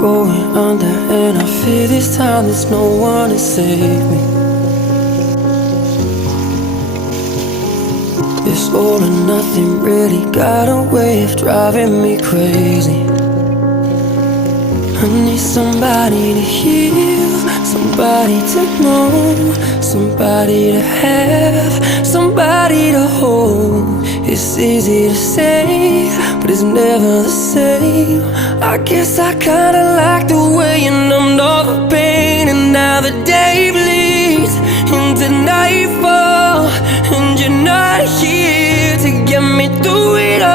going under, and I fear this time there's no one to save me. This all or nothing really got a way of driving me crazy. I need somebody to heal, somebody to know, somebody to have, somebody to hold. It's easy to say, but it's never the same. I guess I kinda like the way you numbed all the pain, and now the day bleeds into nightfall, and you're not here to get me through it all.